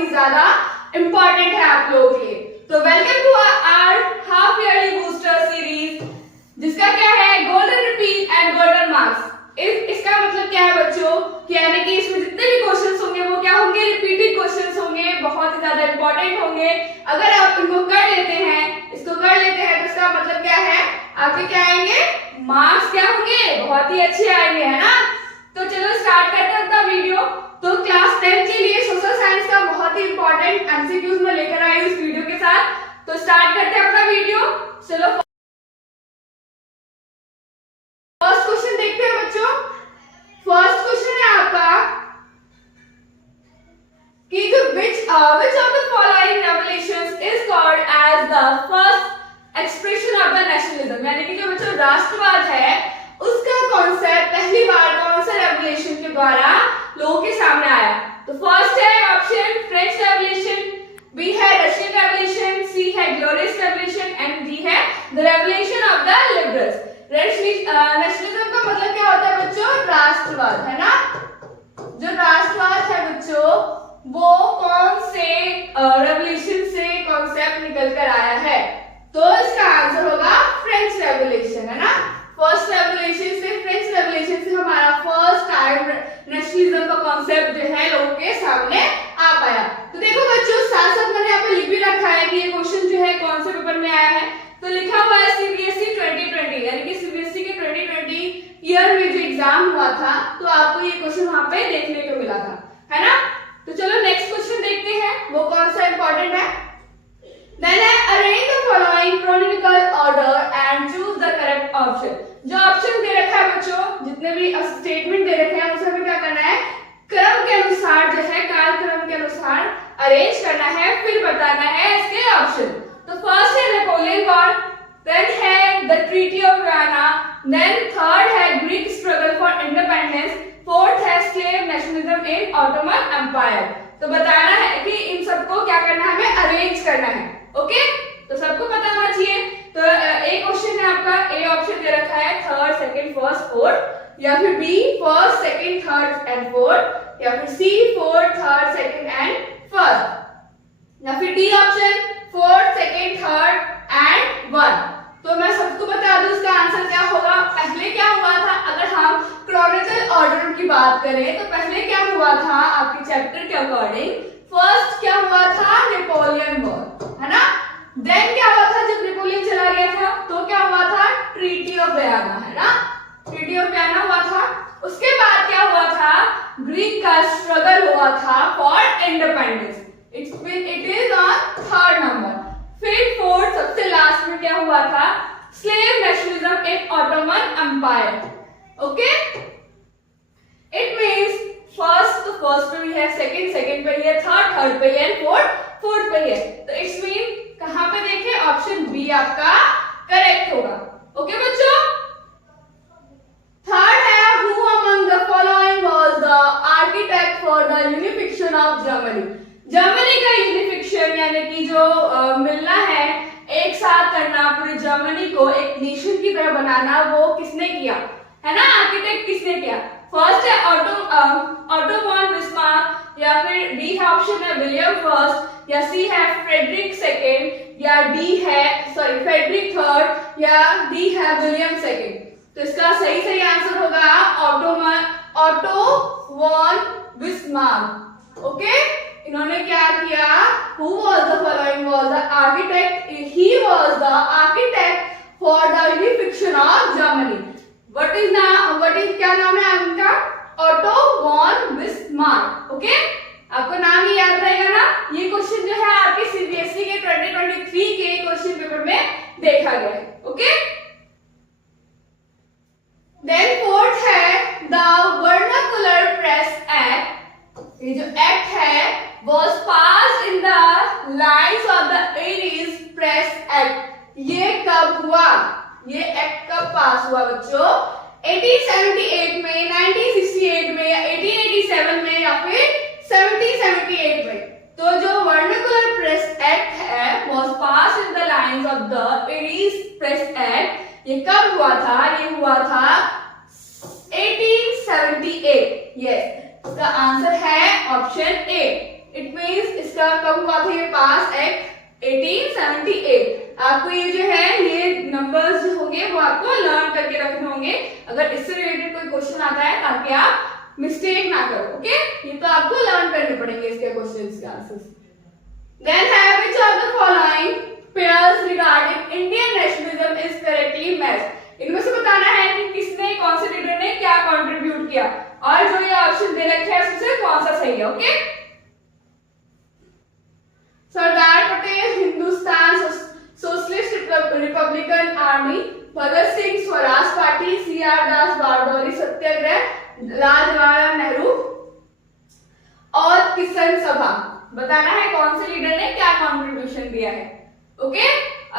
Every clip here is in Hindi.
ही ज्यादा इंपॉर्टेंट है आप लोगों के लिए। तो welcome to our half yearly booster series, जिसका क्या है golden repeat and golden marks. इसका मतलब क्या है बच्चों, कि यानी कि इसमें जितने भी क्वेश्चंस होंगे वो क्या होंगे, रिपीटेड क्वेश्चंस होंगे, बहुत ही ज्यादा इंपॉर्टेंट होंगे। अगर आप इनको कर लेते हैं, इसको कर लेते हैं, तो इसका मतलब क्या है, आपके क्या आएंगे, मार्क्स क्या होंगे, बहुत ही अच्छे आएंगे, है ना। तो चलो स्टार्ट करते हैं अपना वीडियो। तो क्लास 10 के लिए सोशल साइंस का बहुत ही इंपॉर्टेंट एमसीक्यूज में लेकर आई इस वीडियो के साथ। तो स्टार्ट करते हैं अपना वीडियो। चलो फर्स्ट क्वेश्चन देखते हैं बच्चों। फर्स्ट क्वेश्चन है आपका कि which of the following revelations is called as the first expression of the nationalism, यानी कि जो बच्चों राष्ट्रवाद है उसका कॉन्सेप्ट पहली बार कौन सा रेवोल्यूशन के द्वारा लोगों के सामने आया। तो फर्स्ट है ऑप्शन फ्रेंच रेवोल्यूशन, बी है रशियन रेवोल्यूशन, सी है ग्लोरियस रेवोल्यूशन एंड डी है the revolution of the liberals. Nationalism का मतलब क्या होता है बच्चों, राष्ट्रवाद, है ना। जो राष्ट्रवाद है बच्चों वो कौन से रेवोल्यूशन से कॉन्सेप्ट निकल कर आया है, तो इसका आंसर होगा फ्रेंच रेवोल्यूशन, है ना। फर्स्ट रेवोल्यूशन से, फ्रेंच रेवोल्यूशन से हमारा फर्स्ट टाइम नेशनलिज्म का कॉन्सेप्ट जो है लोगों के सामने आ पाया। तो देखो बच्चों साथ साथ मैंने यहाँ पे लिख भी रखा है कि ये क्वेश्चन जो है कौन से पेपर में आया है। तो लिखा हुआ है सीबीएसई 2020, यानी कि सीबीएसई के 2020 ईयर में जो एग्जाम हुआ था तो आपको ये क्वेश्चन वहां पे देखने को मिला था, है ना। तो चलो नेक्स्ट क्वेश्चन देखते हैं वो कौन सा इंपॉर्टेंट है। Then arrange the following chronological order and choose the correct option। जो ऑप्शन दे रखा है बच्चों, जितने भी स्टेटमेंट दे रखे हैं उसे हमें क्या करना है, क्रम के अनुसार जो है कालक्रम के अनुसार अरेंज करना है, फिर बताना है इसके ऑप्शन। तो फर्स्ट है नेपोलियन वॉर, देन है the treaty of Vienna, then third है Greek struggle for independence, fourth है slave nationalism in Ottoman empire. तो बताना है कि इन सबको क्या करना है, हमें अरेंज करना है। ओके, तो सबको पता होना चाहिए। तो एक क्वेश्चन है आपका, ए ऑप्शन दे रखा है थर्ड सेकंड फर्स्ट फोर्थ, या फिर B first second third and fourth, या फिर C fourth third second and first, या फिर D option fourth second third and one. तो मैं सबको बता दूं इसका आंसर क्या होगा। पहले क्या हुआ था, अगर हम क्रोनोलॉजिकल ऑर्डर की बात करें तो पहले क्या हुआ था आपके चैप्टर के अकॉर्डिंग, फर्स्ट क्या हुआ था, नेपोलियन वॉर, है ना। देन क्या हुआ था, जब नेपोलियन चला गया था तो क्या हुआ था, ट्रीटी ऑफ वियना, है ना, ट्रीटी ऑफ वियना हुआ था। उसके बाद क्या हुआ था, ग्रीक का स्ट्रगल हुआ था for independence, it is on third number. फिर फोर्थ सबसे लास्ट में क्या हुआ था, Slav nationalism in Ottoman Empire. Okay, it means first तो फर्स्ट पे भी है, सेकंड सेकंड पे है, थर्ड थर्ड पे है, फोर्थ फोर्थ पे है। तो इट्स मीन कहां पे देखें, ऑप्शन बी आपका करेक्ट होगा। ओके बच्चों, थर्ड है who among the following was the architect for the unification of Germany. Germany का यूनिफिकेशन यानी कि जो मिलना है, एक साथ करना, पूरी जर्मनी को एक नेशन की तरह बनाना, वो किसने किया, है ना, आर्किटेक्ट किसने किया। फर्स्ट है ऑटो वॉन बिस्मार्क, या फिर डी है ऑप्शन है विलियम फर्स्ट, या सी है फ्रेडरिक सेकेंड, या डी है फ्रेडरिक थर्ड, या डी है विलियम सेकेंड। तो इसका सही आंसर होगा ऑटो वॉन बिस्मार्क। ओके, इन्होंने क्या किया, who was the following was the architect, he was the architect for the unification of Germany। what is क्या नाम है उनका, ऑटो वॉन बिस्मार्क। ओके, आपको नाम ही याद रहेगा ना। ये क्वेश्चन जो है आपके सीबीएसई के 2023 के क्वेश्चन पेपर में देखा गया है। ओके, देन फोर्थ है द वर्नाकुलर प्रेस एक्ट। ये जो एक्ट है was passed in the lines of the Aries Press Act। ये कब हुआ, ये एक्ट कब पास हुआ बच्चों, 1878 में, 1968 में, या 1887 में, या फिर 1778 में। तो जो वर्नाकुलर प्रेस एक्ट है was passed in the lines of the Aries Press Act, ये कब हुआ था, ये हुआ था 1878। यस, इसका आंसर है ऑप्शन ए। इट मींस इसका कब हुआ था ये पास एक्ट 1878। आपको ये जो है ये नंबर्स जो होंगे वो आपको लर्न करके रखने होंगे अगर इससे रिलेटेड कोई क्वेश्चन आता है, ताकि आप मिस्टेक ना करो। ओके, ये तो आपको लर्न करने पड़ेंगे इसके क्वेश्चंस के आंसर्स। देन है which of the following pairs regarding Indian nationalism is correctly matched। इनमें से बताना है कि किसने, कौन से लीडर ने क्या कंट्रीब्यूट किया, और जो ये ऑप्शन दे रखे हैं उसमें से कौन सा सही है। Okay, Sardar Patel Hindustan socialist republican army, Bhagat Singh Swaraj party, CR Das Bardoli Satyagraha, Jawaharlal Nehru और किसान सभा। बताना है कौन से लीडर ने क्या कंट्रीब्यूशन दिया है। ओके,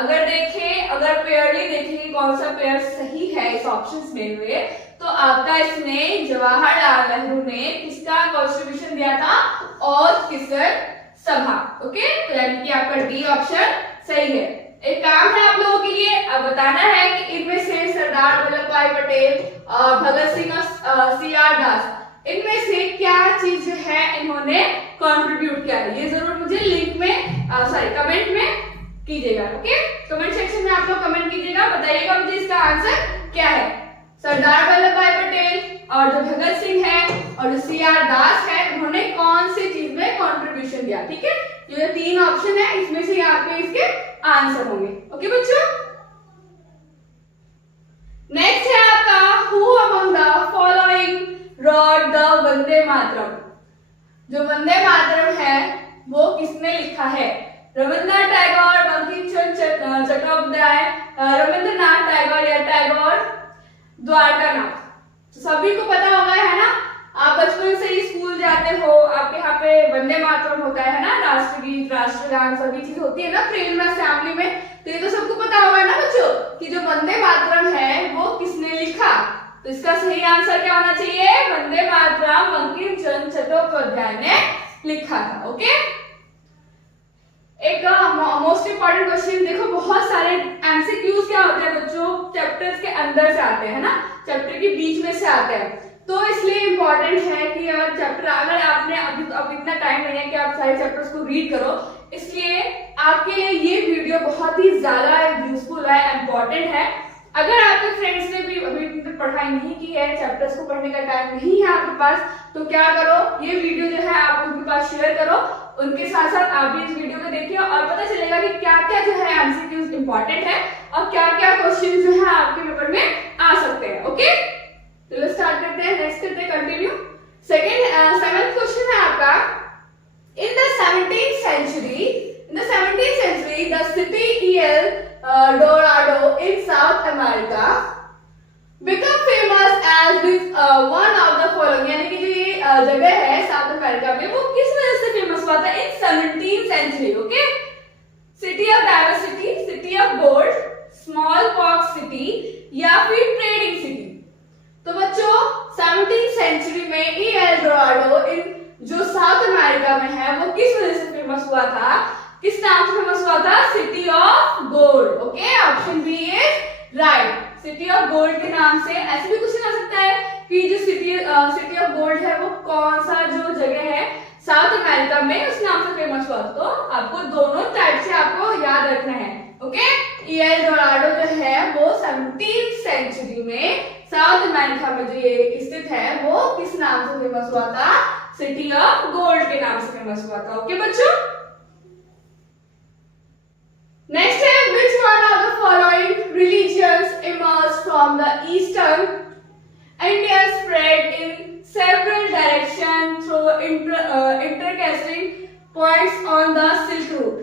अगर देखें, अगर पेयरली देखें कौन सा पेयर सही है इस ऑप्शंस में हुए, तो आपका इसमें जवाहरलाल नेहरू ने किसका कंट्रीब्यूशन दिया था, और किसान सभा। ओके, तो यानी कि आपका डी ऑप्शन सही है। एक काम है आप लोगों के लिए, अब बताना है कि इनमें से सरदार वल्लभ भाई पटेल, भगत सिंह और सीआर दास, इनमें से क्या चीज है इन्होंने कंट्रीब्यूट किया है। ये जरूर मुझे लिंक में कमेंट में कीजिएगा। ओके, कमेंट सेक्शन में आप लोग कमेंट कीजिएगा, बताइएगा मुझे इसका आंसर क्या है। सरदार वल्लभ भाई पटेल और जो भगत सिंह है और जो सीआर दास है, उन्होंने कौन सी चीज में कंट्रीब्यूशन दिया। ठीक है, ये तीन ऑप्शन है, इसमें से आपके इसके आंसर होंगे। ओके बच्चों, नेक्स्ट है आपका who among the following wrote the Vande Mataram. जो वंदे मातरम है वो किसने लिखा है। रविंद्रनाथ टैगोर, बंकिम चंद्र चट्टोपाध्याय, रविंद्रनाथ टैगोर या टैगोर, द्वारकानाथ। तो सभी को पता होगा, है ना, आप बचपन से ही स्कूल जाते हो, आपके यहाँ पे वंदे मातरम होता है ना, राष्ट्रगीत, राष्ट्रगान, सभी चीज होती है ना प्रेयर में, असेंबली में। तो ये तो सबको पता होगा ना बच्चों कि जो वंदे मातरम है वो किसने लिखा। तो इसका सही आंसर क्या होना चाहिए, वंदे मातरम बंकिम चंद्र चट्टोपाध्याय ने लिखा था। ओके, एक मोस्ट इंपॉर्टेंट क्वेश्चन देखो, बहुत सारे एमसीक्यूज क्या होते हैं बच्चों, चैप्टर्स के अंदर से आते हैं ना, चैप्टर के बीच में से आते हैं। तो इसलिए इंपॉर्टेंट है कि चैप्टर, अगर आपने अब इतना टाइम नहीं है कि आप सारे चैप्टर्स को रीड करो, इसलिए आपके लिए ये वीडियो बहुत ही ज्यादा यूजफुल है, इंपॉर्टेंट है। अगर आपके फ्रेंड्स ने भी अभी तक पढ़ाई नहीं की है, चैप्टर्स को पढ़ने का टाइम नहीं है आपके पास, तो क्या करो, ये वीडियो जो है आप उनके पास शेयर करो, उनके साथ साथ आप भी इस वीडियो को देखिए, और पता चलेगा कि क्या क्या जो है एमसीक्यूज इंपॉर्टेंट है और क्या क्या क्वेश्चन जो है आपके पेपर में आ सकते हैं। ओके, चलो स्टार्ट करते हैं, नेक्स्ट करते हैं, कंटिन्यू। सेवेंथ क्वेश्चन है आपका, in the 17th century the city El Dorado in South America become famous as with one of the following। यानी कि जो ये जगह है साउथ अमेरिका में, वो किस वजह से फेमस हुआ था इन 17th century। Okay, city of diversity, city of gold, small pox city, या फिर ट्रेडिंग सिटी। तो बच्चों 17th सेंचुरी में ई एल डोराडो इन जो साउथ अमेरिका में है वो किस वजह से फेमस हुआ था, किस नाम से फेमस हुआ था, city of gold. Okay, option B is right, city of gold के नाम से। ऐसे भी क्वेश्चन आ सकता है कि जो सिटी ऑफ गोल्ड है वो कौन सा जो जगह है साउथ अमेरिका में उस नाम से फेमस हुआ। तो आपको दोनों टाइप से आपको याद रखना है। ओके, ई एल डोराडो जो है वो 17th सेंचुरी में साउथ अमेरिका में जो ये स्थित है वो किस नाम से फेमस हुआ था, सिटी ऑफ गोल्ड के नाम से फेमस हुआ था। ओके बच्चों, नेक्स्ट है which one of the following religions emerged from the eastern India spread in several directions through intercasting points on the Silk Route।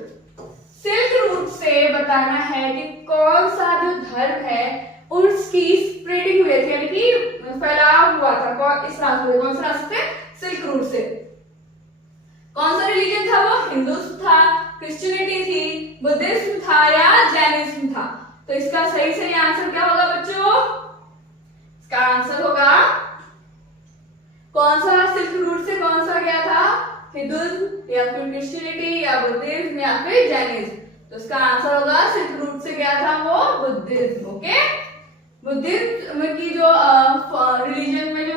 Silk route से बताना है कि कौन सा जो धर्म है उसकी स्प्रेडिंग हुई थी, यानी कि फैलाव हुआ था इस रास्ते, कौन सा रास्ते, सिल्क रूट से। कौन सा रिलीजन था वो, हिंदुइज्म था, क्रिश्चियनिटी थी, बुद्धिज्म था या जैनिज्म था। तो इसका सही आंसर क्या होगा बच्चों, इसका आंसर होगा कौन सा, सिल्क रूट से कौन सा गया था, हिंदुइज्म या फिर क्रिश्चियनिटी या बुद्धिज्म या फिर जैनिज्म। तो इसका आंसर होगा सिल्क रूट से गया था वो बुद्धिज्म। ओके, बुद्धिज्म की जो रिलीजन में जो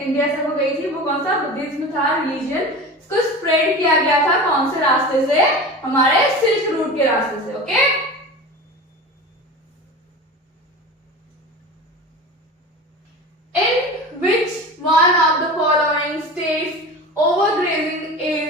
इंडिया से वो गई थी वो कौन सा, बुद्धिज्म था रिलीजन। इसको स्प्रेड किया गया था कौन से रास्ते से? हमारे सिल्क रूट के रास्ते से। Okay, in which one of the following states overgrazing is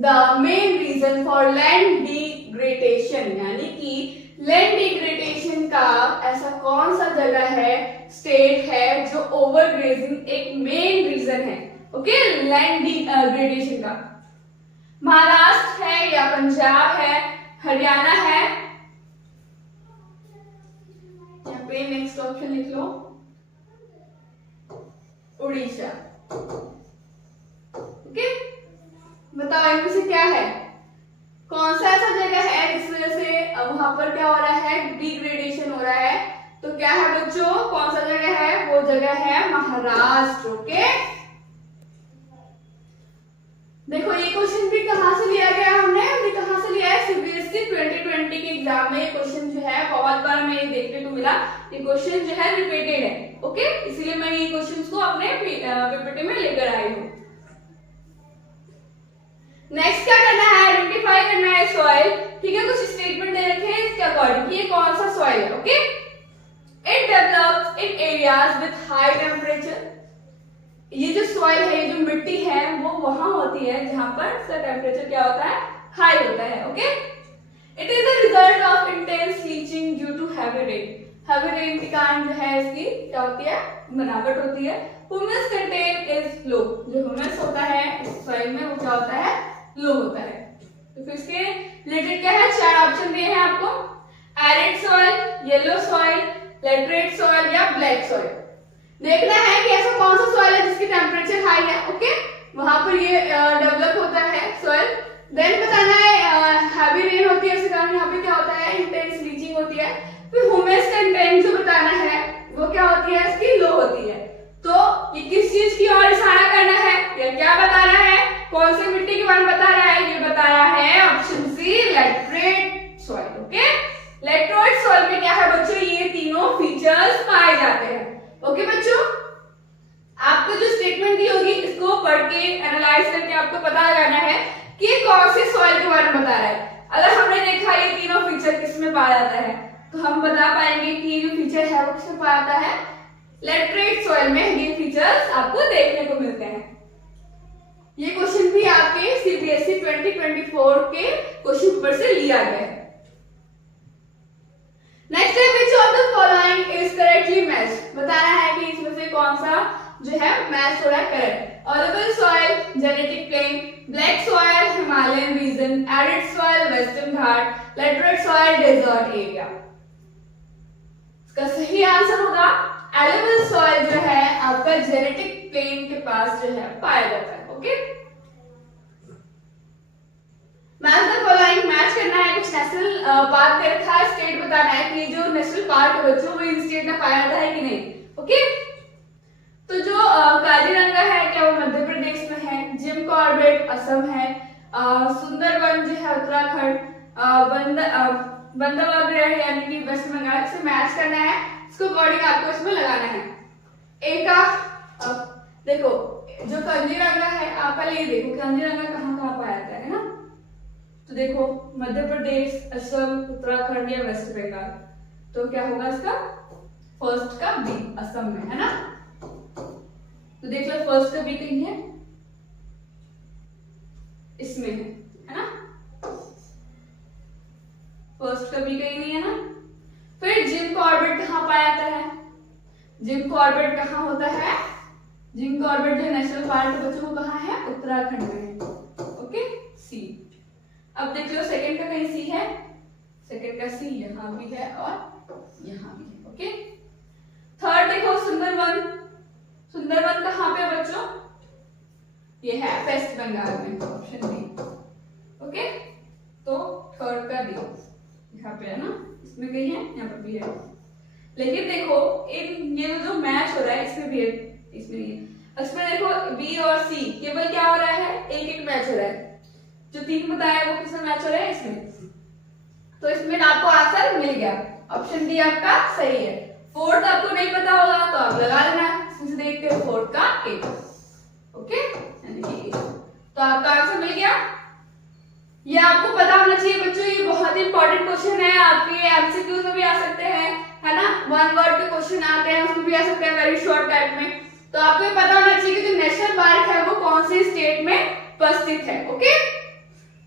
the main reason for land degradation, यानी कि लैंड डिग्रेडेशन का ऐसा कौन सा जगह है, स्टेट है जो ओवरग्रेजिंग एक मेन रीजन है। ओके, लैंड डिग्रेडेशन का महाराष्ट्र है या पंजाब है, हरियाणा है, यहाँ पे नेक्स्ट ऑप्शन लिख लो, उड़ीसा। ओके, बताओ इनमें से क्या है, कौन सा ऐसा जगह है जिस वजह से वहां पर क्या हो रहा है, डिग्रेडेशन हो रहा है। तो क्या है बच्चों, कौन सा जगह है? वो जगह है महाराष्ट्र। ओके, देखो ये क्वेश्चन भी कहां से लिया गया, हमने कहां से लिया है, सीबीएसई 2020 के एग्जाम में ये क्वेश्चन जो है बहुत बार हमें देखने को मिला, ये क्वेश्चन जो है रिपीटेड है। ओके, इसीलिए मैं ये क्वेश्चंस को अपने पीपीटी में लेकर आई हूँ। नेक्स्ट क्या करना है, आइडेंटिफाई करना है सॉइल। ठीक है, कुछ स्टेटमेंट दे रखे हैं इसके अकॉर्डिंग कि ये कौन सा सॉइल है। Okay, it develops in areas with high temperature, ये जो सॉइल है, ये जो मिट्टी है वो वहां होती है जहां पर टेम्परेचर क्या होता है, हाई होता है। Okay, it is a result of intense heating due to heavy rain, heavy rain के कारण जो है इसकी क्या होती है, बनावट होती है। ह्यूमस कंटेंट इज लो, जो ह्यूमस होता है इस सॉइल में वो क्या होता है, लो होता है। तो फिर इसके रिलेटेड क्या है, चार ऑप्शन दिए हैं आपको, arid soil, yellow soil, laterite soil या ब्लैक सॉइल। देखना है कि ऐसा कौन सा सॉइल है जिसकी टेम्परेचर हाई है। ओके, वहां पर ये डेवलप होता है सॉइल। देन बताना है हैवी रेन होती है, इसके कारण यहाँ पे क्या होता है, इंटेंस लीचिंग होती है। फिर ह्यूमस कंटेंट जो बताना है वो क्या होती है, इसकी लो होती है। तो ये किस चीज की ओर इशारा करना है, या क्या बता रहा है, कौन सी मिट्टी के बारे में बता रहा है, ये बता रहा है option C, laterite soil. Okay, laterite soil में क्या है बच्चों, ये तीनों फीचर्स पाए जाते हैं। ओके बच्चों, आपको जो स्टेटमेंट दी होगी इसको पढ़ के एनालाइज करके आपको पता लगाना है कि कौन से सॉइल के बारे में बता रहा है। अगर हमने देखा ये तीनों फीचर किसमें पाया जाता है, तो हम बता पाएंगे कि ये जो फीचर है वो किसमें पाया जाता है, लेटरेट सॉइल में ये फीचर्स आपको देखने को मिलते हैं। ये क्वेश्चन भी आपके सीबीएसई 2024 के क्वेश्चन पेपर से लिया गया है। नेक्स्ट है which of the following is correctly matched, बताना है कि इसमें से कौन सा जो है मैच हो रहा है correct. Alluvial soil, genetic plain, black soil, Himalayan region, arid soil, western Ghat, laterite soil, desert area. इसका सही आंसर होगा ऑलिवल सॉइल जो है आपका जेनेटिक प्लेन के पास जो है पाया जाता है। Okay, match the following, match करना है, कुछ नेशनल पार्क के रखा है, स्टेट बताना है कि जो नेशनल पार्क है बच्चों वो इन स्टेट में पाया जाता है कि नहीं। ओके, तो जो काजीरंगा है क्या वो मध्य प्रदेश में है, जिम कॉर्बेट असम है, सुंदरबन जो है उत्तराखंड, बंदरबागर यानी कि वेस्ट बंगाल से मैच करना है, इसको अकॉर्डिंग आपको इसमें लगाना है। एक देखो जो काजीरंगा है, आप पहले ये देखो काजीरंगा कहाँ कहाँ पाया जाता है ना, तो देखो मध्य प्रदेश, असम, उत्तराखंड या वेस्ट बंगाल, तो क्या होगा इसका फर्स्ट का बी, असम में है ना। तो देख लो फर्स्ट का बी कहीं है, इसमें है ना, फर्स्ट का बी कहीं नहीं है ना। फिर जिम कॉर्बेट कहाँ पाया जाता है, जिम कॉर्बेट कहाँ होता है, जिम कॉर्बेट जो नेशनल पार्क बच्चों को कहाँ है, उत्तराखंड में है। ओके, सी। अब देख लो सेकंड का कहीं सी है, सेकंड का सी यहाँ भी है और यहाँ भी है। ओके, थर्ड देखो सुंदरबन, सुंदरबन कहाँ पे बच्चों, ये है वेस्ट बंगाल में, ऑप्शन बी। ओके, तो थर्ड का डी यहाँ पे है ना, इसमें कहीं है, यहाँ पर भी है। लेकिन देखो इन ये जो मैच हो रहा है इसमें भी है, इसमें नहीं है। इसमें देखो बी और सी केवल क्या हो रहा है, एक एक मैच हो रहा है, जो तीन बताया वो किसमें मैच हो रहा है, इसमें। तो इसमें आपको आंसर मिल गया, ऑप्शन डी आपका सही है। फोर्थ आपको नहीं पता होगा तो आप लगा लेना, इसमें से देख के फोर्थ का ए। ओके, यानी कि ए। तो आपका आंसर मिल गया। ये आपको पता होना चाहिए बच्चों, ये बहुत इंपॉर्टेंट क्वेश्चन है, आपके एमसीक्यूज में भी आ सकते हैं, है ना, वन वर्ड के क्वेश्चन आते हैं उसमें भी आ सकते हैं वेरी शॉर्ट टाइप में। तो आपको ये पता होना चाहिए कि जो नेशनल पार्क है वो कौन से स्टेट में उपस्थित है। ओके,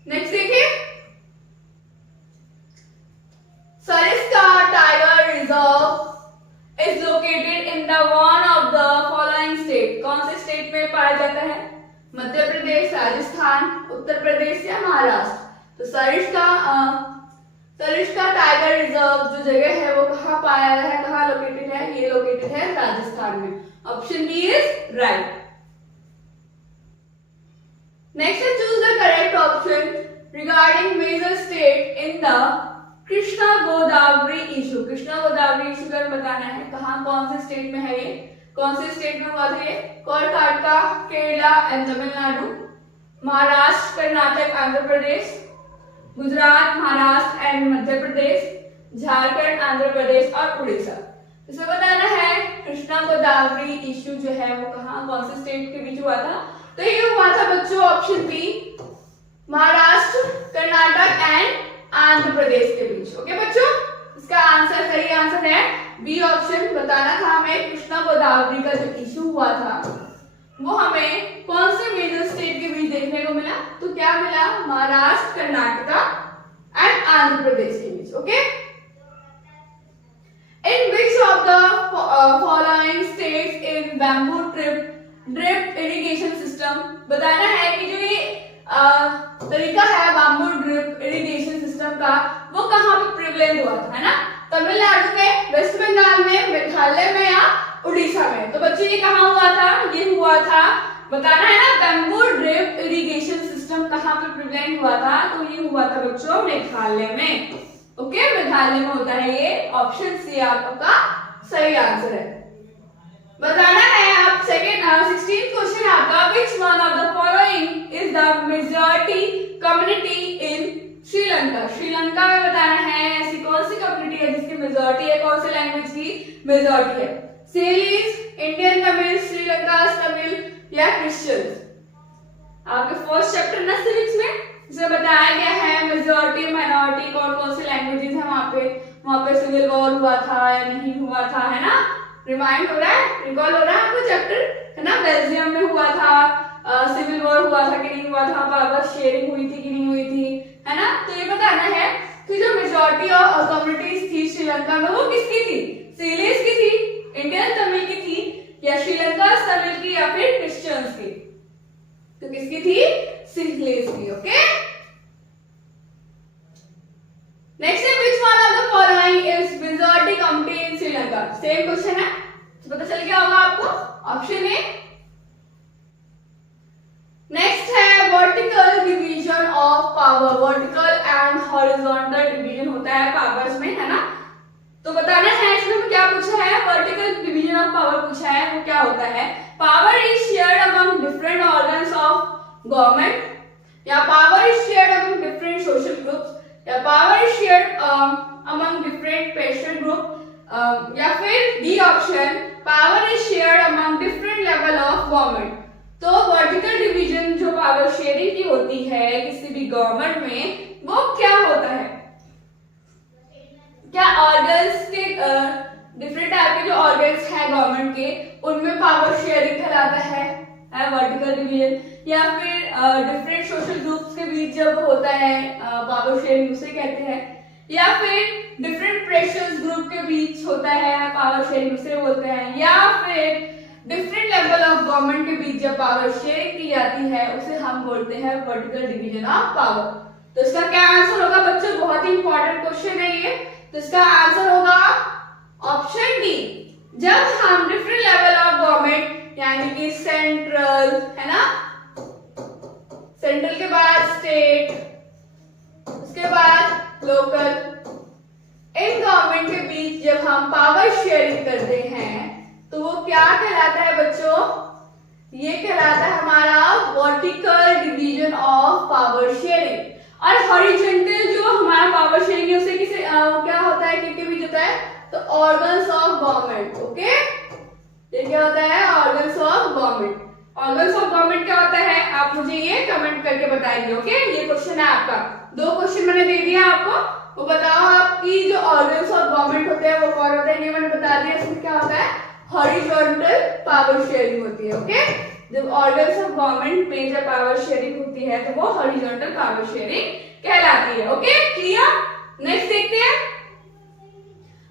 नेक्स्ट देखिए, Sariska tiger reserve is located in the one of the following state. कौन से स्टेट में पाया जाता है? मध्य प्रदेश, राजस्थान, उत्तर प्रदेश या महाराष्ट्र। तो सरिस्का टाइगर रिजर्व जो जगह है वो कहाँ पाया है, कहाँ लोकेटेड है? ये लोकेटेड है राजस्थान में। Option B is right. Next है choose the correct option regarding major state in the Krishna Godavari issue. Krishna Godavari issue का बताना है कहाँ, कौन से स्टेट में है ये, कौन से स्टेट में हुआ था ये? कर्नाटका, केरला एंड तमिलनाडु, महाराष्ट्र, कर्नाटक, आंध्र प्रदेश, गुजरात, महाराष्ट्र एंड मध्य प्रदेश, झारखंड, आंध्र प्रदेश और उड़ीसा। इसमें बताना है कृष्णा गोदावरी इशू जो है वो कहाँ, कौन से स्टेट के बीच हुआ था? तो ये हुआ था बच्चों option B, Maharashtra, Karnataka and Andhra Pradesh के बीच। ओके बच्चों, इसका आंसर, सही आंसर है बी ऑप्शन। बताना था हमें कृष्णा गोदावरी का जो इशू हुआ था वो हमें कौन से मेजर स्टेट के बीच देखने को मिला? तो क्या मिला? महाराष्ट्र, कर्नाटका एंड आंध्र प्रदेश के बीच। Okay, in which of the following states in bamboo drip irrigation system. बताना है कि जो ये तरीका है बैम्बू ड्रिप इरिगेशन सिस्टम का वो कहाँ पे प्रिवलेंट हुआ था, है ना? तमिलनाडु में, वेस्ट बंगाल में, मेघालय में या उड़ीसा में। तो बच्चों ये कहाँ हुआ था? ये हुआ था, बताना है ना, बैम्बू ड्रिप इरिगेशन सिस्टम कहाँ पे प्रिवलेंट हुआ था? तो ये हुआ था बच्चों मेघालय में। ओके, मेघालय में होता है ये। ऑप्शन सी आपका सही आंसर है। बताना है आप सेकंड 16th क्वेश्चन आपका, which one of the following is the majority community in Sri Lanka. Sri Lanka में बताना है ऐसी कौन सी कम्युनिटी है जिसकी मेजॉरिटी है, कौन सी लैंग्वेज की मेजॉरिटी है? सीलीज, इंडियन तमिल, श्रीलंका तमिल या क्रिश्चियंस। आपके फर्स्ट चैप्टर ना सिविक्स में जिसमें बताया गया है मेजॉरिटी माइनॉरिटी कौन कौन सी लैंग्वेजेस है, वहां पे सिविल वॉर हुआ था या नहीं हुआ था, है ना? रिमाइंड हो रहा है, रिकॉल हो रहा है आपको चैप्टर, है ना? बेल्जियम में हुआ था, सिविल वॉर हुआ था कि नहीं हुआ था, पावर शेयरिंग हुई थी कि नहीं हुई थी, है ना? तो ये बताना है कि जो मेजॉरिटी ऑफ कम्युनिटीज थी श्रीलंका में वो किसकी थी? सीलीज की थी, इंडियन तमिल की थी या श्रीलंका तमिल की या फिर क्रिश्चियंस की? तो किसकी थी? सीलीज की। ओके, नेक्स्ट है which one of the following is majority community in Sri Lanka. Same question है, तो पता चल गया होगा आपको। Option A. नेक्स्ट है vertical division of power. Vertical and horizontal division होता है पावर्स में, है ना? तो बताना है इसमें क्या पूछा है, वर्टिकल डिवीजन ऑफ पावर पूछा है, वो क्या होता है? Power is shared among different organs of government, या power is shared among different social groups, या power is shared among different patient group, या फिर D option power is shared among different level of government. तो वर्टिकल डिवीजन जो पावर शेयरिंग की होती है किसी भी गवर्नमेंट में, वो क्या होता है? क्या ऑर्गन्स के डिफरेंट टाइप के जो ऑर्गन्स हैं गवर्नमेंट के उनमें पावर शेयरिंग कहलाता है वर्टिकल डिवीजन, या फिर डिफरेंट सोशल ग्रुप्स के बीच जब होता है पावर शेयरिंग उसे कहते हैं, या फिर डिफरेंट प्रेशर्स ग्रुप के बीच होता है पावर शेयरिंग उसे बोलते हैं, या फिर डिफरेंट लेवल ऑफ गवर्नमेंट के बीच जब पावर शेयरिंग की जाती है उसे हम बोलते हैं वर्टिकल डिवीजन ऑफ पावर। तो इसका क्या आंसर होगा बच्चों? बहुत ही इंपॉर्टेंट क्वेश्चन है ये। तो इसका आंसर होगा ऑप्शन डी। जब हम डिफरेंट लेवल ऑफ गवर्नमेंट यानी कि सेंट्रल, है ना, सेंट्रल के बाद स्टेट, उसके बाद लोकल, इन गवर्नमेंट के बीच जब हम पावर शेयरिंग करते हैं तो वो क्या कहलाता है बच्चों? ये कहलाता है हमारा vertical division of power sharing. और हॉरिजॉन्टल जो हमारा पावर शेयरिंग है उसे किसे क्या होता है, किसके बीच होता है? तो ऑर्गन्स ऑफ गवर्नमेंट। ओके, ये क्या होता है? Organs of government. Organs of government क्या होता है, आप मुझे ये कमेंट करके बताएंगे। ओके, ये क्वेश्चन है आपका, 2 क्वेश्चन मैंने दे दिया आपको, वो बताओ आपकी जो ऑर्गन्स ऑफ गवर्नमेंट होते हैं वो कौन होते हैं, ये मैंने बता दिया। इसमें क्या होता है, हॉरिजॉन्टल पावर शेयरिंग होती है। ओके, जब ऑर्गन्स ऑफ गवर्नमेंट में जब पावर शेयरिंग होती है तो वो हॉरिजॉन्टल पावर शेयरिंग कहलाती है। Okay, clear. नेक्स्ट देखते हैं,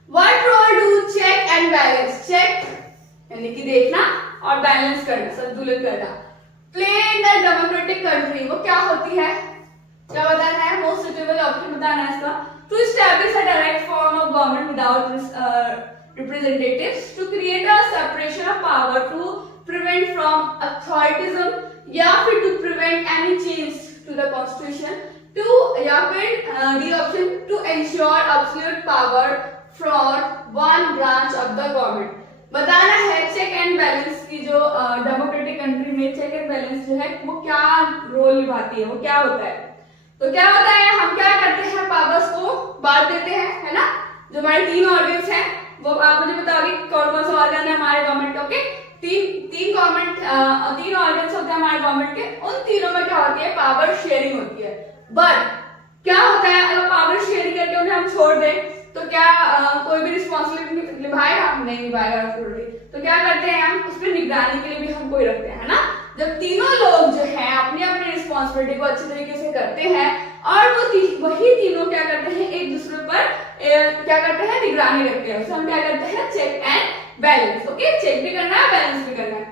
what role do check and balance, check यानी कि देखना और बैलेंस करना, संतुलित करना, play in the democratic country, वो क्या होती है, क्या बताना है, मोस्ट सुटेबल ऑप्शन बताना है इसका। To establish a direct form of government without representatives, to create a separation of power, to prevent from authoritarianism, या फिर to prevent any change to the constitution, to या फिर D option, to ensure absolute power from one branch of the government. बताना है चेक एंड बैलेंस की जो डेमोक्रेटिक कंट्री में चेक एंड बैलेंस जो है वो क्या रोल निभाती है, वो क्या होता है। तो क्या होता है, हम क्या करते हैं, पावर्स को बांट देते हैं, है ना। जो हमारे 3 ऑर्गन्स हैं वो आप मुझे बताओगे कौन कौन सा ऑर्गन है हमारे गवर्नमेंट। ओके, तीन ऑर्गन्स होते हैं हमारे गवर्नमेंट के, उन तीनों में क्या होती है, पावर शेयरिंग होती है। बट क्या होता है, अगर पावर शेयरिंग करके उन्हें हम छोड़ दें तो क्या कोई भी रिस्पॉन्सिबिलिटी निभाएगा, नहीं निभाएगा। तो क्या करते हैं, हम उस पर निगरानी के लिए भी हम कोई रखते हैं, है ना। जब तीनों लोग जो हैं अपनी अपनी रिस्पॉन्सिबिलिटी को अच्छे तरीके से करते हैं और वो वही तीनों क्या करते हैं, एक दूसरे पर क्या करते हैं, निगरानी रखते हैं, उसे हम क्या करते हैं, check and balance. Okay, check भी करना है, बैलेंस भी करना है।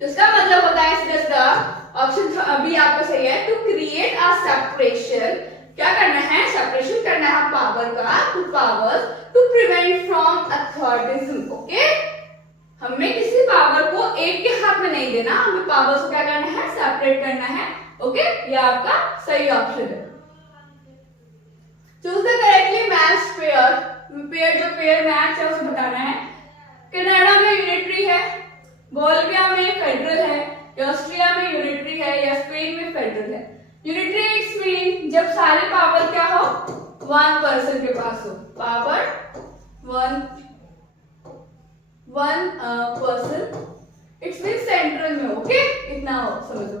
तो इसका मतलब होता है सीधा ऑप्शन अभी आपका सही है, टू क्रिएट अ सेपरेशन, क्या करना है, सेपरेशन करना है पावर का, two powers, to prevent from authoritism. Okay, हमें किसी पावर को एक के हाथ में नहीं देना, हमें पावर्स को क्या करना है, सेपरेट करना है। ओके, ये आपका सही ऑप्शन है। Choose the correctly matched pair, जो पेयर मैच है उसे बताना है। कनाडा में यूनिटरी है, बोल्विया में फेडरल है, ऑस्ट्रिया में यूनिटरी है, या स्पेन में फेडरल है। यूनिटरी इट्स मीन जब सारे पावर क्या हो, 1 पर्सन के पास हो, power 1 person, it's mean central में हो। ओके, इतना हो समझो,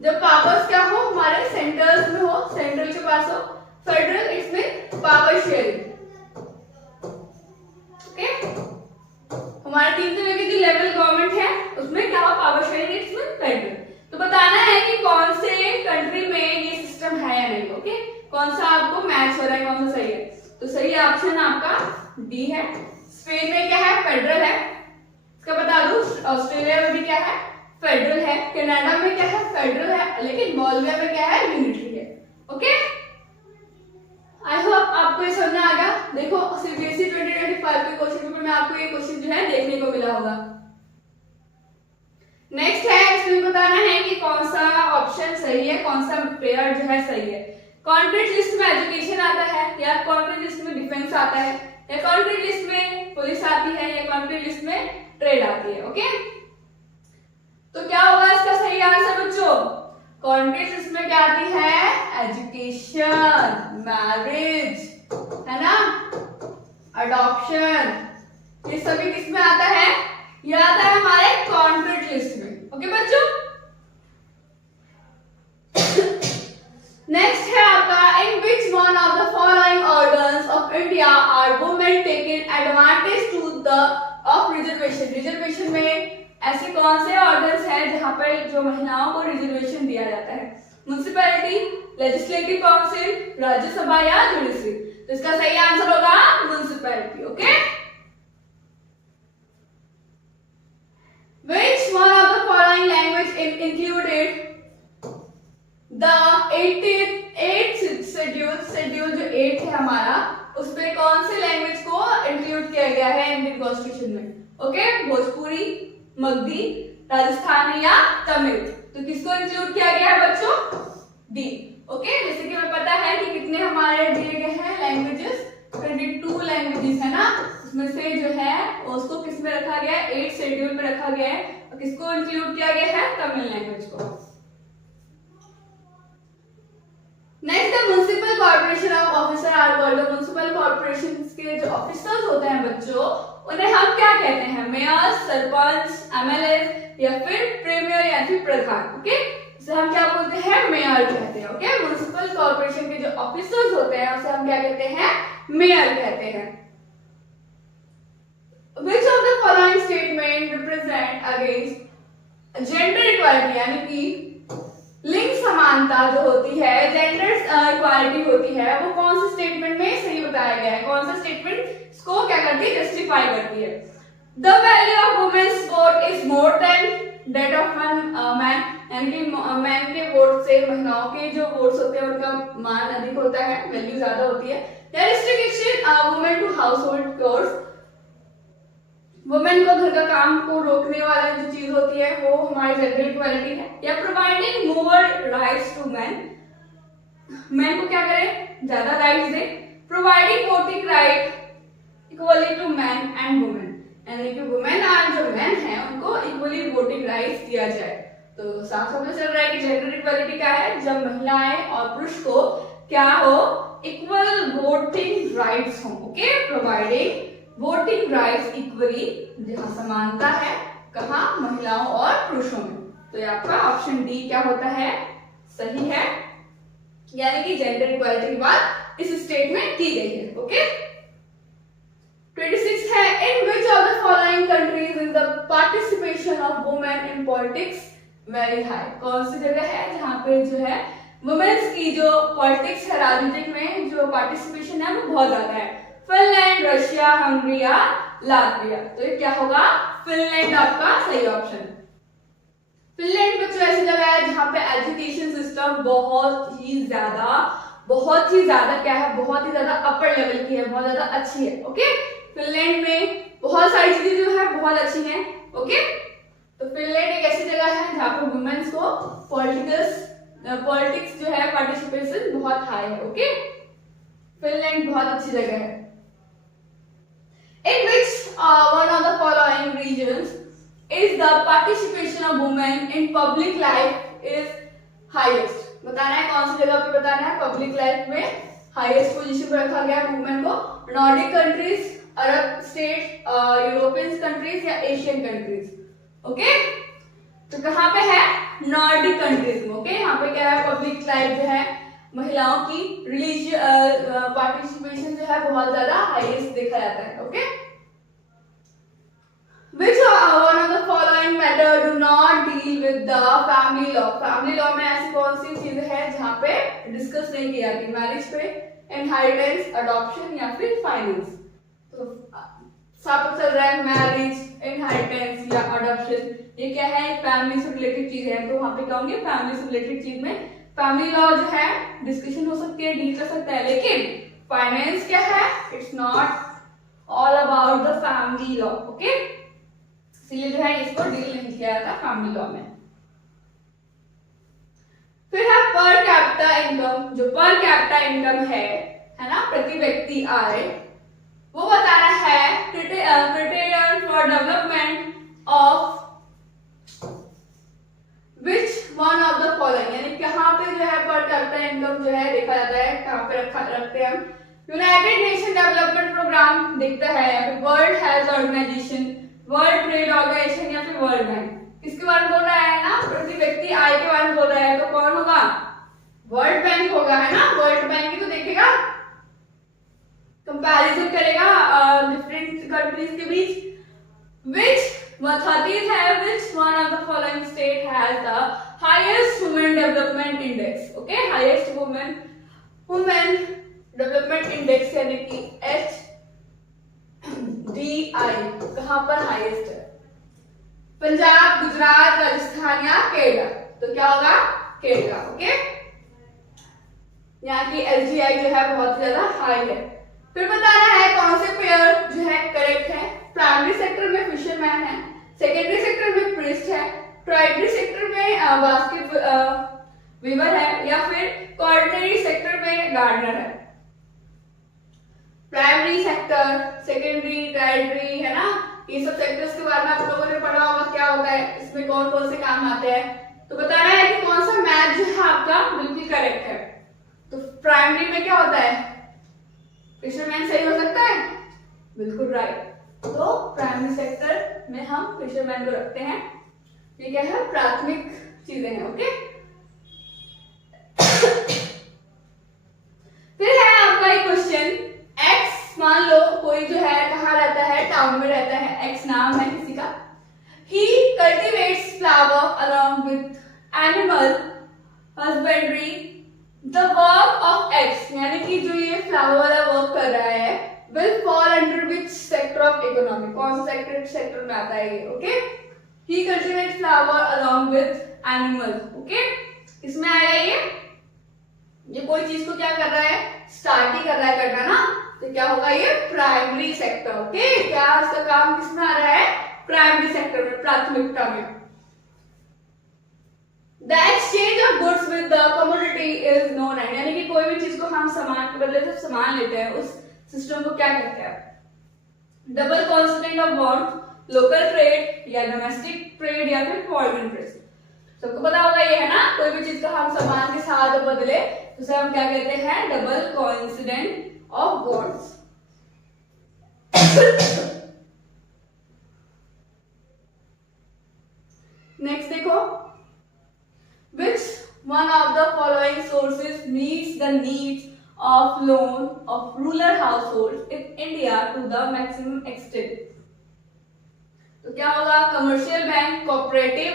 जब पावर्स क्या हो हमारे सेंटर्स में हो, सेंट्रल के पास हो। Federal it's mean power sharing. Okay, हमारे 3 तरह की जो लेवल गवर्नमेंट है उसमें क्या हो, power sharing it's mean federal. तो बताना है कि कौन से कंट्री में ये सिस्टम है या नहीं। ओके, कौन सा आपको मैच हो रहा है, कौन सा सही है। तो सही ऑप्शन आपका डी है। स्पेन में क्या है, फेडरल है, इसका बता दूं। ऑस्ट्रेलिया में भी क्या है, फेडरल है। कनाडा में क्या है, फेडरल है, लेकिन बोल्विया में क्या है, यूनिटरी है। ओके, आई होप आपको ये समझ आ गया। देखो सीबीएसई 2025 के क्वेश्चन पेपर में आपको ये क्वेश्चन जो है देखने को मिला होगा। नेक्स्ट है, इसमें बताना है कि कौन सा ऑप्शन सही है, कौन सा पेयर जो है सही है। कॉन्ट्रैक्ट लिस्ट में एजुकेशन आता है, या कॉन्ट्रैक्ट लिस्ट में डिफेंस आता है, या कॉन्ट्रैक्ट लिस्ट में पुलिस आती है, या कॉन्ट्रैक्ट लिस्ट में ट्रेड आती है। ओके, तो क्या होगा इसका सही आंसर बच्चों, कॉन्ट्रैक्ट लिस्ट में क्या आती है, एजुकेशन, मैरिज, है ना, अडॉप्शन, ये सभी किस में आता है, ये आता है हमारे कॉन्ट्रैक्ट लिस्ट में। ओके बच्चों, नेक्स्ट है आपका, in which one of the following organs of India are women taken advantage to the of reservation. Reservation में ऐसे कौन से ऑर्गन्स हैं जहां पर जो महिलाओं को रिजर्वेशन दिया जाता है, म्युनिसिपैलिटी, लेजिस्लेटिव काउंसिल, राज्यसभा या जुडिशरी। तो इसका सही आंसर होगा municipality. Okay, which one of the following language included the 8th schedule जो 8 है हमारा, उसमें कौन से लैंग्वेज को इंक्लूड किया गया है इंडियन कॉन्स्टिट्यूशन में। ओके, भोजपुरी, मगधी, राजस्थानी या तमिल। तो किसको इंक्लूड किया गया है बच्चों, डी। ओके, जैसे कि हमें पता है कि कितने हमारे दिए गए हैं लैंग्वेजेस, 22 लैंग्वेजेस है ना, उसमें से जो है उसको किस में रखा गया है, 8 शेड्यूल में रखा गया है, और किसको इंक्लूड किया गया है, तमिल लैंग्वेज को। Next, the municipal corporation of officer are called. Municipal corporation के जो ऑफिसर्स होते हैं बच्चों, उन्हें हम क्या कहते हैं, मेयर, सरपंच, एमएलए, या फिर प्रीमियर या फिर प्रधान। ओके, इसे हम क्या बोलते हैं, मेयर कहते हैं। ओके, म्युनिसिपल कॉर्पोरेशन के जो ऑफिसर्स होते हैं उसे हम क्या कहते हैं, मेयर कहते हैं। Which of the following statement represent against gender equality, यानी कि लिंग समानता जो होती है, जेंडर इक्वालिटी होती है, वो कौन से स्टेटमेंट में सही बताया गया है, कौन सा स्टेटमेंट इसको क्या करती है, जस्टिफाई करती है। The value of women's vote is more than that of man, यानी कि मैन के वोट से महिलाओं के जो वोट्स होते हैं उनका मान अधिक होता है, वैल्यू ज्यादा होती है। या restriction women to household chores, women को घर का काम को रोकने वाला जो चीज होती है वो हमारी जेंडर इक्वालिटी है। या providing more rights to man, man को क्या करे, ज्यादा राइट्स दे। Providing voting right equally to man and women, यानी कि वुमेन और जो मैन है उनको इक्वली वोटिंग राइट्स दिया जाए। तो साफ साफ चल रहा है कि जेंडर इक्वालिटी क्या है, जब महिलाएं और पुरुष को क्या हो, इक्वल वोटिंग राइट्स हो। Okay, providing voting rights equally, जहां समानता है, कहां, महिलाओं और पुरुषों में। तो ये आपका ऑप्शन डी क्या होता है, सही है, यानी कि जेंडर इक्वालिटी की बात इस स्टेटमेंट की गई है। ओके, 26 है, in which of the following countries is the participation of women in politics very high, कौन सी जगह है जहां पे जो है वुमेन्स की जो पॉलिटिक्स है, राजनीतिक में जो पार्टिसिपेशन है वो बहुत ज्यादा है। फिनलैंड, रशिया, हंगरी या लातविया। तो ये क्या होगा, फिनलैंड आपका सही ऑप्शन। फिनलैंड बच्चों ऐसी जगह है जहां पे एजुकेशन सिस्टम बहुत ही ज्यादा क्या है, बहुत ही ज्यादा अपर लेवल की है, बहुत ज्यादा अच्छी है। ओके, फिनलैंड में बहुत सारी चीजें जो है बहुत अच्छी हैं। ओके, तो फिनलैंड एक ऐसी जगह है जहां पे वुमेन्स को पॉलिटिक्स जो है पार्टिसिपेशन बहुत हाई है। ओके, फिनलैंड बहुत अच्छी जगह है। In which one of the following regions is the participation of women in public life is highest, बताना है कौन सी जगह पे बताना है, पब्लिक लाइफ में हाईएस्ट पोजीशन पर रखा गया है वुमेन को। नॉर्डिक कंट्रीज, अरब स्टेट, यूरोपियन कंट्रीज या एशियन कंट्रीज। ओके, तो कहां पे है, नॉर्डिक कंट्रीज में। ओके, यहाँ पे क्या है, पब्लिक लाइफ जो है महिलाओं की पार्टिसिपेशन जो है बहुत ज्यादा हाईएस्ट देखा जाता है। Okay, which one of the following matter do not deal with the family law, family law में ऐसी कौन सी चीज है जहां पे डिस्कस नहीं की जाती, मैरिज पे, इनहेरिटेंस, अडॉप्शन या फिर फाइनेंस। तो साफ चल रहा है मैरिज, इनहेरिटेंस या अडॉप्शन, ये क्या है, फैमिली से रिलेटेड चीज है। तो वहां पे क्या होंगे, फैमिली से रिलेटेड चीज में फैमिली लॉ जो है डिस्कशन हो सकती है, डील कर सकता है। लेकिन फाइनेंस क्या है, it's not all about the family law. Okay, इसलिए जो है इसको डील नहीं किया जाता फैमिली लॉ में। फिर है पर कैपिटा इनकम, जो पर कैपिटा इनकम है ना, प्रति व्यक्ति आय, वो बताना है criteria for development of which one of the following, यानी कहां पे जो है पर कैपिटा इनकम जो है देखा जाता है, कहां पे रखते हैं हम। यूनाइटेड नेशन डेवलपमेंट प्रोग्राम दिखता है, या फिर world health organisation, world trade organisation या फिर वर्ल्ड बैंक। किसके बारे में बोल रहा है ना, प्रति व्यक्ति आय के बारे में बोल रहा है, तो कौन होगा, वर्ल्ड बैंक होगा, है ना। वर्ल्ड बैंक ही तो देखेगा, कंपैरिजन करेगा डिफरेंट कंट्रीज के बीच। विच 30 है, which one of the following state has the highest women development index? Okay, highest women development index यानी कि HDI कहां पर हाईएस्ट है, पंजाब, गुजरात, राजस्थान या केरला। तो क्या होगा, केरला। ओके, यहाँ की HDI जो है बहुत ज्यादा हाई है। फिर बताना है कौन से पेयर जो है करेक्ट है। प्राइमरी सेक्टर में फिशरमैन है, सेकेंडरी सेक्टर में प्रिस्ट है, टर्शियरी सेक्टर में बास्केट वीवर है, या फिर क्वार्टरनरी सेक्टर में गार्डनर है। प्राइमरी सेक्टर, सेकेंडरी, टर्शियरी, है ना, ये सब सेक्टर्स के बारे में आप लोगों ने पढ़ा होगा क्या होता है, इसमें कौन कौन से काम आते हैं। तो बताना है कि कौन सा मैच जो है आपका बिल्कुल करेक्ट है। तो प्राइमरी में क्या होता है, फिशरमैन सही हो सकता है, बिल्कुल राइट। तो प्राइमरी सेक्टर में हम फिशरमैन को रखते हैं। ये क्या है, प्राथमिक चीजें हैं। ओके, फिर है आपका एक क्वेश्चन, एक्स मान लो कोई जो है कहाँ रहता है, टाउन में रहता है, एक्स नाम है किसी का, he cultivates flower along with animal husbandry, the work of X, यानी कि जो ये फ्लावर वाला वर्क कर रहा है will fall under which sector of economy, कौन सा सेक्टर में आता है ये। Okay, he cultivates flower along with animals। Okay, इसमें आएगा ये कोई चीज को क्या कर रहा है, स्टार्ट ही कर रहा है करना ना, तो क्या होगा ये प्राइमरी सेक्टर। ओके, क्या इसका काम किसमें आ रहा है, प्राइमरी सेक्टर में, प्राथमिकता में। The exchange of goods with the commodity is known as, यानी कि कोई भी चीज को हम सामान के बदले जब सामान लेते हैं उस सिस्टम को क्या कहते हैं, double constant of bond, local trade या डोमेस्टिक ट्रेड या फिर फॉरेन ट्रेड। सबको पता होगा ये है ना, कोई भी चीज को हम सामान के साथ बदले तो उसे हम क्या कहते हैं, double constant of bonds. Next देखो, which one of the following sources meets the needs of loan of rural households in India to the maximum extent? तो क्या होगा, कमर्शियल बैंक, कोऑपरेटिव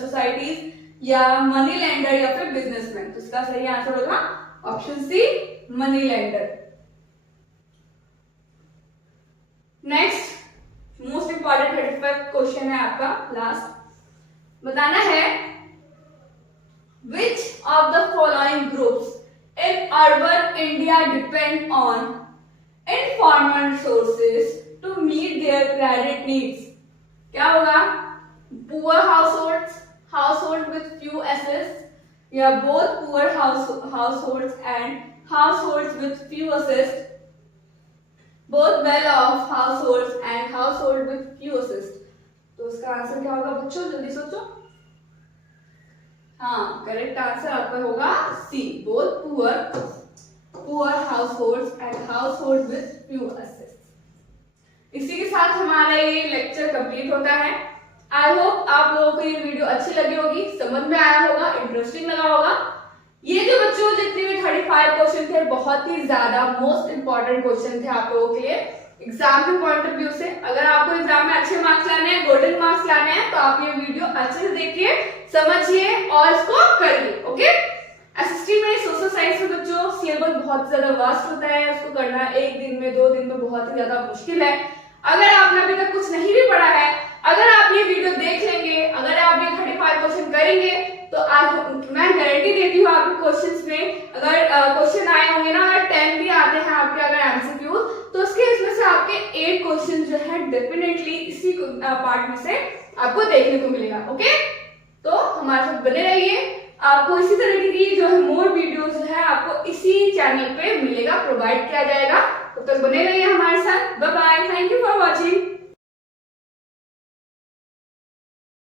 सोसाइटीज या मनी लेंडर या फिर बिजनेसमैन। तो इसका सही आंसर होगा option C, money lender. Next most important 35 question है आपका, लास्ट बताना है, which of the following groups in urban India depend on informal resources to meet their credit needs? क्या होगा, poor households, household with few assets, या both poor households and households with few assets, both well off households and household with few assets। तो इसका आंसर क्या होगा बच्चों, जल्दी सोचो। हाँ, करेक्ट आंसर आपका होगा C, both poor households and household with few assets. इसी के साथ हमारा ये लेक्चर कंप्लीट होता है। आई होप आप लोगों को ये वीडियो अच्छी लगी होगी, समझ में आया होगा, इंटरेस्टिंग लगा होगा। ये जो बच्चों जितने भी 35 क्वेश्चन थे, बहुत ही ज्यादा मोस्ट इंपॉर्टेंट क्वेश्चन थे आप लोगों के लिए एग्जाम के पॉइंट ऑफ व्यू से। अगर आपको एग्जाम में अच्छे मार्क्स लाने हैं, गोल्डन मार्क्स लाने हैं, तो आप ये वीडियो अच्छे से देखिए, समझिए और इसको करिए। ओके, एसएसटी में सोशल साइंस में बच्चों सिलेबस बहुत ज्यादा वास्ट होता है, उसको करना एक दिन में 2 दिन में बहुत ही ज्यादा मुश्किल है। अगर आपने अभी तक कुछ नहीं भी पढ़ा है, अगर आप ये वीडियो देख लेंगे, अगर आप ये 35 क्वेश्चन करेंगे, तो आज मैं गारंटी देती हूँ आपके क्वेश्चंस में अगर क्वेश्चन आए होंगे ना, अगर 10 भी आते हैं आपके अगर एमसीक्यू, तो उसके इसमें से आपके 8 क्वेश्चन जो है डेफिनेटली इसी पार्ट में से आपको देखने को मिलेगा। ओके, तो हमारे साथ बने रहिए, आपको इसी तरह की जो है मोर वीडियोस जो है आपको इसी चैनल पे मिलेगा, प्रोवाइड किया जाएगा। तो बने रहिए हमारे साथ। Bye bye, thank you for watching.